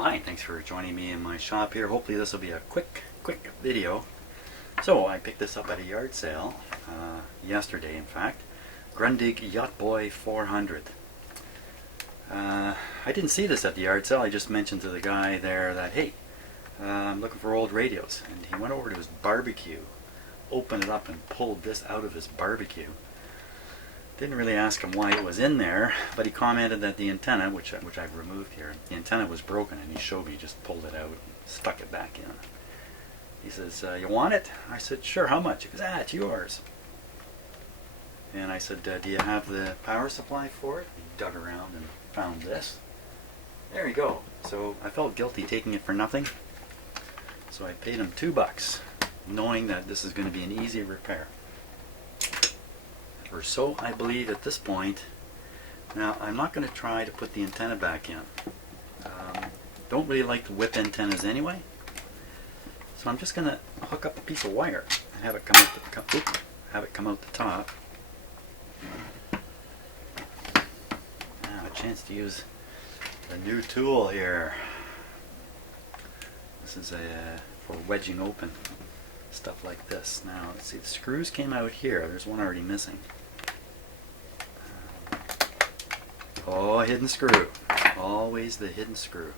Well, hi, thanks for joining me in my shop here. Hopefully this will be a quick video. So I picked this up at a yard sale yesterday, in fact. Grundig Yacht Boy 400. I didn't see this at the yard sale. I just mentioned to the guy there that, hey, I'm looking for old radios. And he went over to his barbecue, opened it up and pulled this out of his barbecue. Didn't really ask him why it was in there, but he commented that the antenna, which I've removed here, the antenna was broken, and he showed me, just pulled it out and stuck it back in. He says, you want it? I said, sure, how much? He goes, it's yours. And I said, do you have the power supply for it? He dug around and found this. There you go. So I felt guilty taking it for nothing. So I paid him $2, knowing that this is going to be an easy repair. Or so I believe at this point. Now I'm not going to try to put the antenna back in. Don't really like to whip antennas anyway. So I'm just going to hook up a piece of wire and have it come out the top. Now a chance to use a new tool here. This is for wedging open stuff like this. Now let's see, the screws came out here. There's one already missing. Oh, hidden screw. Always the hidden screw.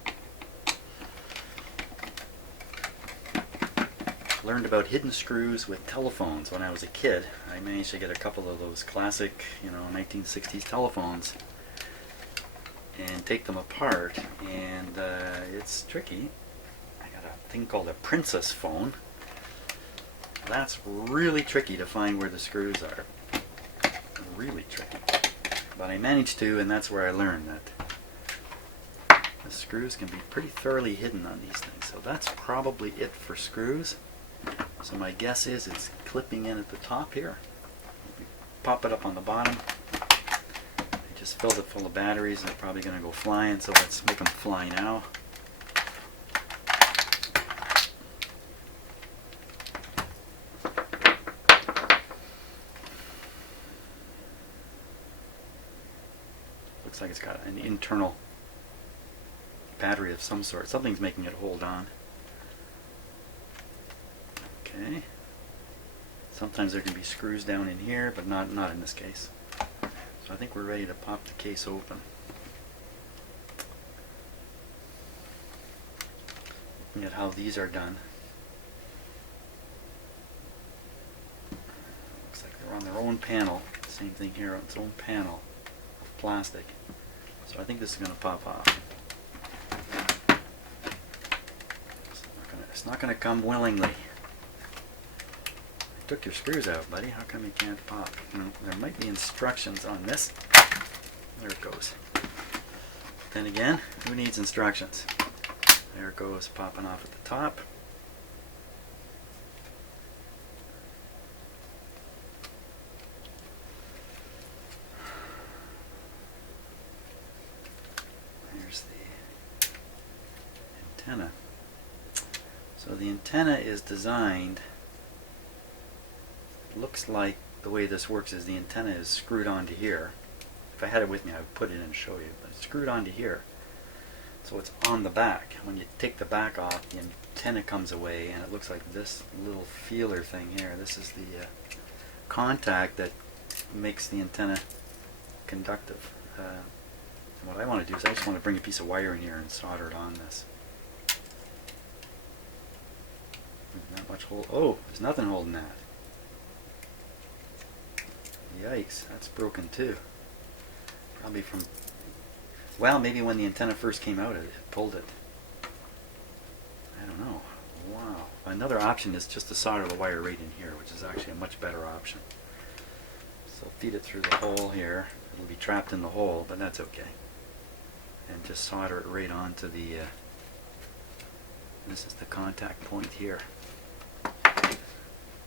Learned about hidden screws with telephones when I was a kid. I managed to get a couple of those classic, 1960s telephones and take them apart, and it's tricky. I got a thing called a princess phone. That's really tricky to find where the screws are. Really tricky. But I managed to, and that's where I learned that the screws can be pretty thoroughly hidden on these things. So that's probably it for screws. So my guess is it's clipping in at the top here. Pop it up on the bottom. I just filled it full of batteries, and they're probably going to go flying, so let's make them fly now. Looks like it's got an internal battery of some sort. Something's making it hold on. Okay. Sometimes there can be screws down in here, but not in this case. So I think we're ready to pop the case open. Looking at how these are done. Looks like they're on their own panel. Same thing here on its own panel of plastic. So I think this is going to pop off. It's not going to come willingly. Took your screws out, buddy. How come you can't pop? There might be instructions on this. There it goes. Then again, who needs instructions? There it goes, popping off at the top. There's the antenna. So the antenna is designed. Looks like the way this works is the antenna is screwed onto here. If I had it with me, I would put it in and show you, but it's screwed onto here. So it's on the back. When you take the back off, the antenna comes away, and it looks like this little feeler thing here. This is the contact that makes the antenna conductive. And what I want to do is I just want to bring a piece of wire in here and solder it on this. Not much hold. Oh, there's nothing holding that. Yikes, that's broken too. Probably from, well, maybe when the antenna first came out, it pulled it. I don't know. Wow. Another option is just to solder the wire right in here, which is actually a much better option. So feed it through the hole here. It'll be trapped in the hole, but that's okay. And just solder it right onto the, this is the contact point here.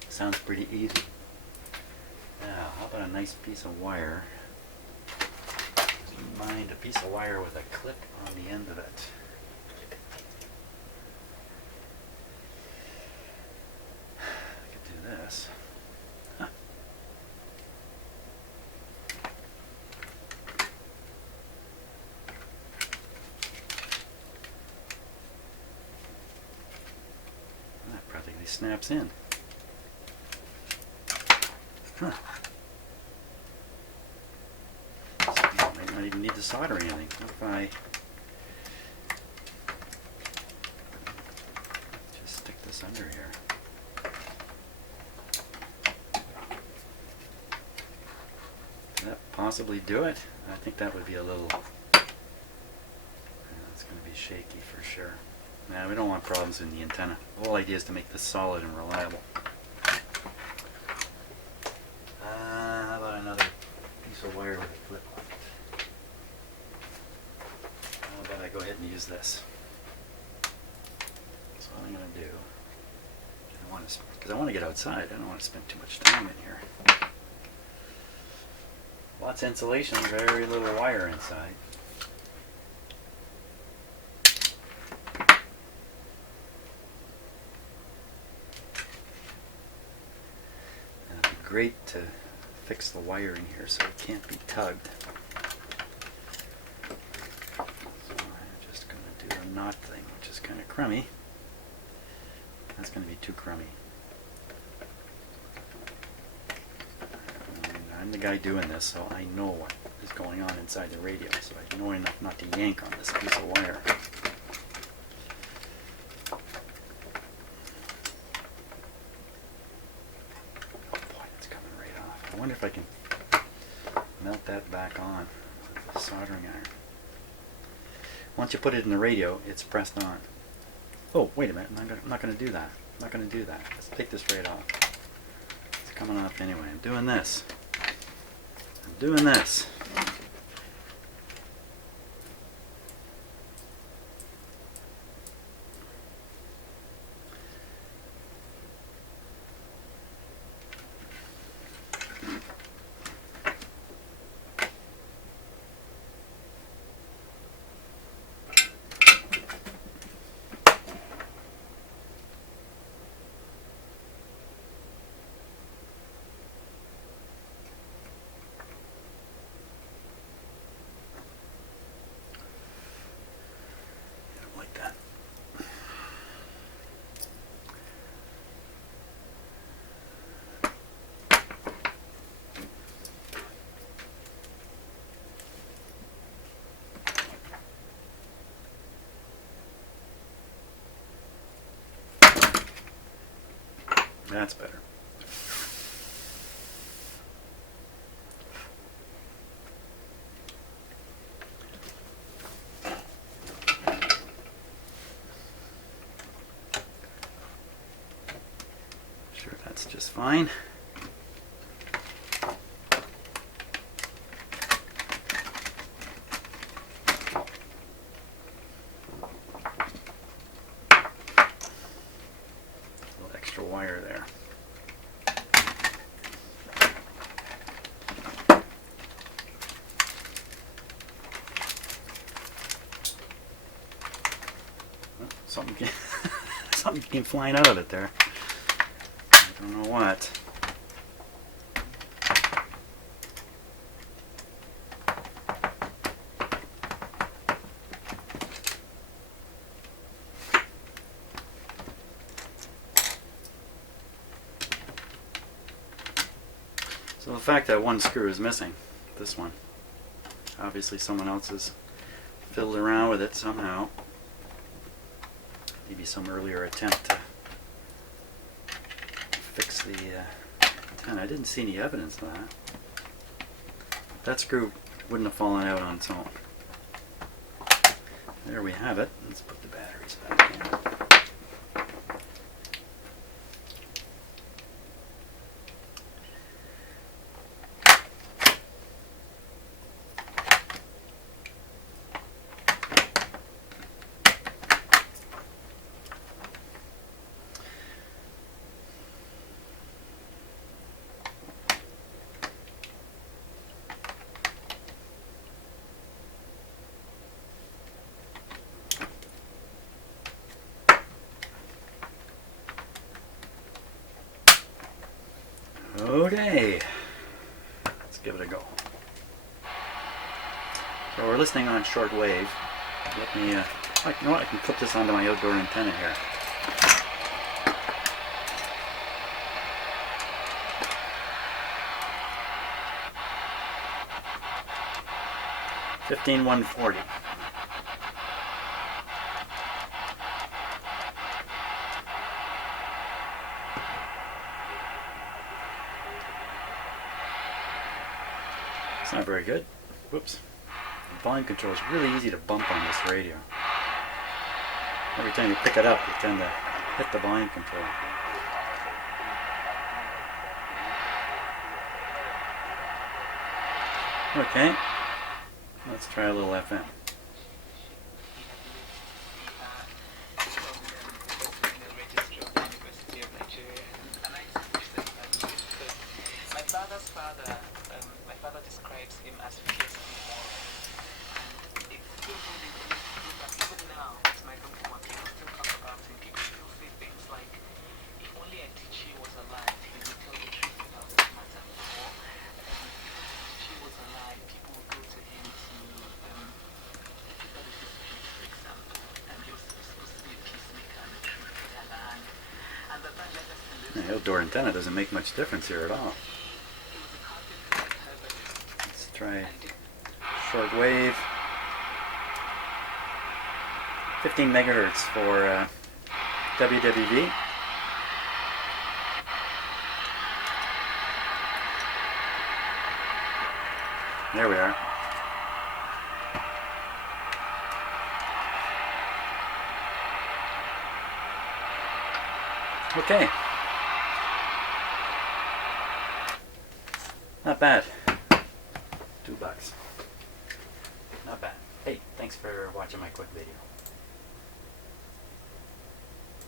Sounds pretty easy. Now, how about a nice piece of wire? Mind a piece of wire with a clip on the end of it. I could do this. Huh. actually snaps in. Huh. So I might not even need to solder anything. What if I just stick this under here? Could that possibly do it? I think that would be a little... It's going to be shaky for sure. Nah, we don't want problems in the antenna. The whole idea is to make this solid and reliable. How about another piece of wire with a clip on it? How about I go ahead and use this? That's what I'm going to do. Because I want to get outside. I don't want to spend too much time in here. Lots of insulation, very little wire inside. And it'd be great to fix the wiring here so it can't be tugged. So I'm just going to do a knot thing, which is kind of crummy. That's going to be too crummy. I'm the guy doing this, so I know what is going on inside the radio, so I know enough not to yank on this piece of wire. Oh boy, it's coming right off. I wonder if I can melt that back on with a soldering iron. Once you put it in the radio, it's pressed on. Oh, wait a minute, I'm not going to do that. I'm not going to do that. Let's take this right off. It's coming off anyway. I'm doing this. Doing this. That's better. Sure, that's just fine. Wire there. Oh, something came flying out of it there. I don't know what. So the fact that one screw is missing, this one, obviously someone else has fiddled around with it somehow. Maybe some earlier attempt to fix the antenna. I didn't see any evidence of that. That screw wouldn't have fallen out on its own. There we have it. Let's put the batteries back in. Okay, let's give it a go. So we're listening on shortwave. Let me, you know what, I can clip this onto my outdoor antenna here. 15,140. It's not very good. Whoops. The volume control is really easy to bump on this radio. Every time you pick it up, you tend to hit the volume control. Okay, let's try a little FM. My father describes him as fiercely moral. It's still really true that even now, as my grandpa, people still talk about him. People still say things like, if only a teacher was alive, he would tell the truth about this matter. Or, if she was alive, people would go to him to take out his history, for example. And he was supposed to be a peacemaker and a truth teller. And that led us to this. The outdoor antenna doesn't make much difference here at all. Let's try short wave. 15 megahertz for WWV. There we are. Okay. Not bad. $2. Not bad. Hey, thanks for watching my quick video.